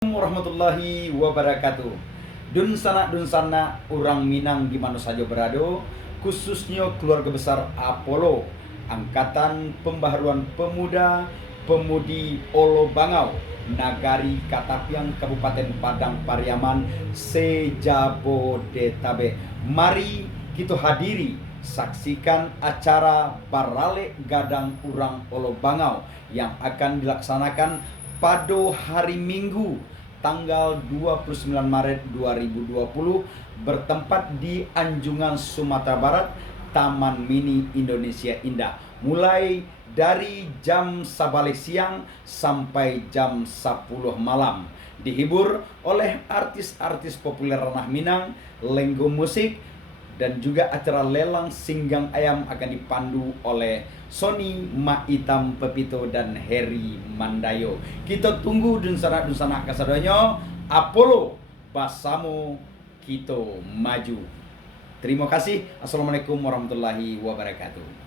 Warahmatullahi wabarakatuh. Dun sana orang Minang di mana saja berada, khususnya keluarga besar Apollo, Angkatan Pembaharuan Pemuda Pemudi Olo Bangau, Nagari Katapiang, Kabupaten Padang Pariaman, Sejabodetabek. Mari kita hadiri saksikan acara Barale Gadang Urang Olo Bangau yang akan dilaksanakan pada hari Minggu tanggal 29 Maret 2020 bertempat di Anjungan, Sumatera Barat, Taman Mini Indonesia Indah. Mulai dari jam 11 siang sampai jam 10 malam. Dihibur oleh artis-artis populer ranah Minang, Lenggo Musik, dan juga acara lelang singgang ayam akan dipandu oleh Sony Maitam Pepito dan Heri Mandayo. Kita tunggu dun sana kasadonyo. Apollo Basamo Kito Maju. Terima kasih. Assalamualaikum warahmatullahi wabarakatuh.